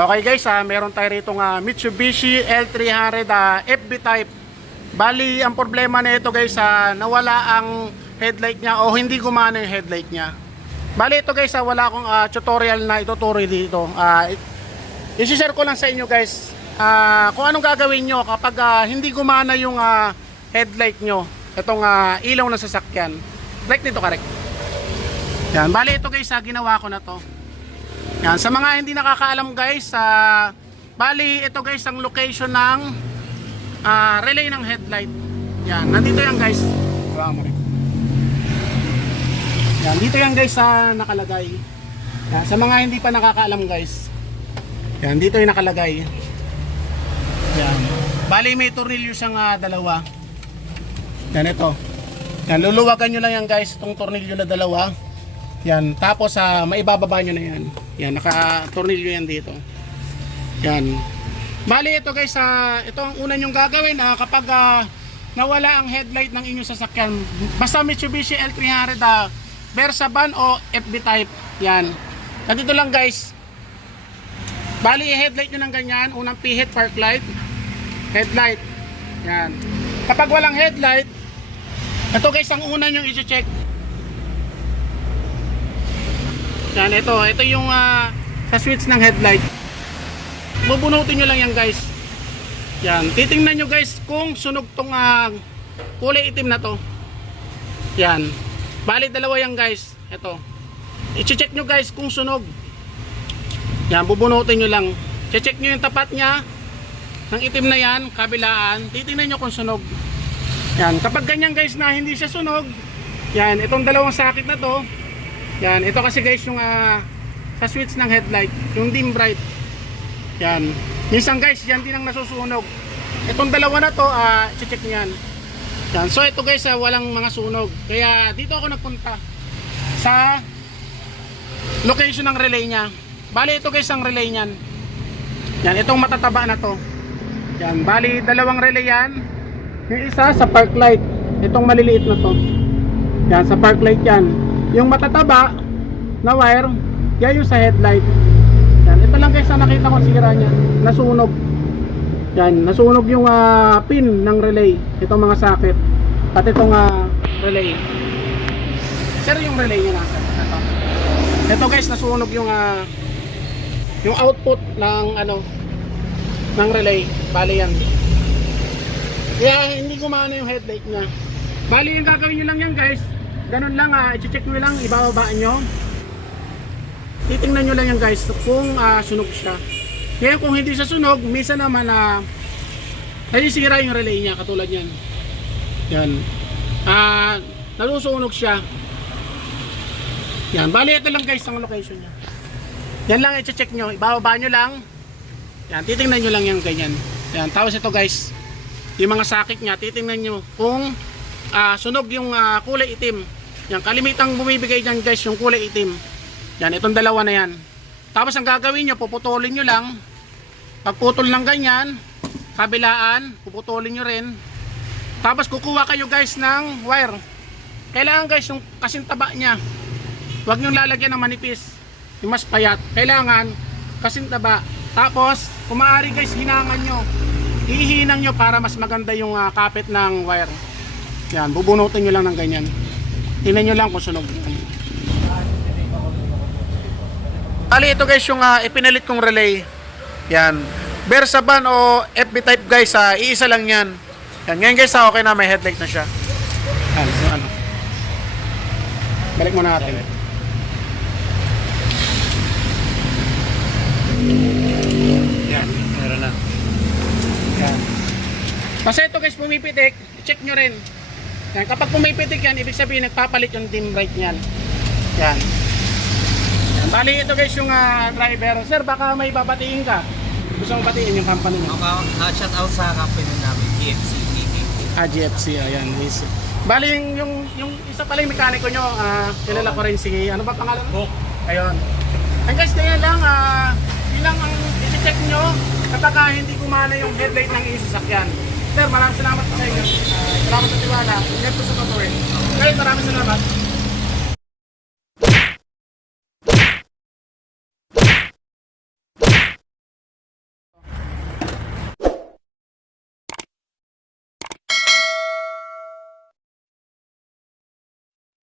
Okay guys, ah, meron tayo rito nga Mitsubishi L300 ah, FB type. Bali, ang problema na ito guys, ah, nawala ang headlight niya o hindi gumana yung headlight niya. Bali ito guys, ah, wala akong ah, tutorial na ituturo dito. Ah, i- isi-share ko lang sa inyo guys ah, kung anong gagawin nyo kapag ah, hindi gumana yung ah, headlight nyo. Itong ah, ilaw na sasakyan. Like nito correct. Yan, bali ito guys, ah, ginawa ko na to. Yan, sa mga hindi nakakaalam guys, sa bali ito guys ang location ng ah, relay ng headlight. Yan, nandito yan guys. Yan, dito yan guys sa nakalagay. Yan, sa mga hindi pa nakakaalam guys. Yan, dito yung nakalagay. Yan. Bali may tornilyo siyang ah, dalawa. Yan ito. Yan, luluwagan nyo lang yan guys, itong tornilyo na dalawa. Yan, tapos sa maibababa nyo na yan. Yan, naka-tornilyo yan dito. Yan. Bali ito guys, sa ito ang una nyong gagawin ah, kapag ah, nawala ang headlight ng inyong sasakyan. Basta Mitsubishi L300 ah, Versa van o FB type. Yan. Nandito lang guys. Bali headlight nyo ng ganyan, unang pihit park light, headlight. Yan. Kapag walang headlight, ito guys ang una nyong i-check. Yan, ito. Ito yung ah, sa switch ng headlight. Bubunutin nyo lang yan guys. Yan. Titingnan nyo guys kung sunog tong ah, kulay itim na to. Yan. Bali dalawa yan guys. Ito. I-check nyo guys kung sunog. Yan. Bubunutin nyo lang. Check nyo yung tapat nya ng itim na yan, kabilaan. Titingnan nyo kung sunog. Yan. Kapag ganyan guys na hindi siya sunog, yan. Itong dalawang sakit na to, yan, ito kasi guys yung ah, sa switch ng headlight, yung dim bright. Yan. Minsan guys, yan din ang nasusunog. Itong dalawa na to, ah, check niyan. Yan. So ito guys, ah, walang mga sunog. Kaya dito ako nagpunta sa location ng relay niya. Bali ito guys ang relay niyan. Yan, itong matataba na to. Yan, bali dalawang relay yan. Yung isa sa park light. Itong maliliit na to. Yan, sa park light yan. Yung matataba na wire, yan yung sa headlight. Yan, ito lang guys ang nakita ko sira niya. Nasunog. Yan, nasunog yung ah, pin ng relay. Itong mga socket. At itong ah, relay. Sir, yung relay niya nasa. Ito. Ito guys, nasunog yung ah, yung output ng ano ng relay. Bali yan. Kaya hindi gumana yung headlight niya. Bali yung gagawin nyo lang yan guys. Ganun lang ah, i-check nyo lang, ibababa nyo. Titingnan nyo lang yan guys kung ah, sunog siya. Kaya kung hindi siya sunog, minsan naman na nasisira yung relay niya katulad yan. Yan. Ah, nalusunog siya. Yan, bali ito lang guys ang location niya. Yan lang i-check nyo, ibababa nyo lang. Yan, titingnan nyo lang yung ganyan. Yan, tapos ito guys, yung mga sakit niya, titingnan nyo kung ah, sunog yung ah, kulay itim. Yan, kalimitang bumibigay dyan guys yung kulay itim. Yan, itong dalawa na yan. Tapos ang gagawin nyo, puputulin nyo lang. Pagputol ng ganyan, kabilaan, puputulin nyo rin. Tapos kukuha kayo guys ng wire. Kailangan guys yung kasintaba niya. Huwag nyo lalagyan ng manipis. Yung mas payat. Kailangan kasintaba. Tapos, kung maaari guys, hinangan nyo. Hihinang nyo para mas maganda yung ah, kapit ng wire. Yan, bubunutin nyo lang ng ganyan. Tingnan nyo lang kung sunog. Ali, ito guys yung ah, ipinalit kong relay. Yan. Versa ban o FB type guys, ah, iisa lang yan. Yan. Ngayon guys, ah, okay na, may headlight na siya. Yan, yung ano. Balik muna natin. Yan. Meron na. Yan. Kasi ito guys, pumipitik, check nyo rin. Yan. Kapag pumipitik yan, ibig sabihin nagpapalit yung dim right niyan. Yan. Yan. Bali ito guys yung ah, driver. Sir, baka may babatiin ka. Gusto mong batiin yung company mo? Okay, uh, shout out sa company namin, GFC TV. Ah, GFC, ayan. Yes. Bali yung, yung, yung isa pala yung mekaniko nyo, ah, kilala ko rin si, ano ba pangalan mo? Ayun. Ay guys, kaya lang, ah, yun lang ang i-check nyo kapag hindi gumana yung headlight ng inyong sasakyan. Sir, maraming salamat sa inyo. Ah, salamat sa tiwala. Po sa patuloy. Guys, maraming salamat.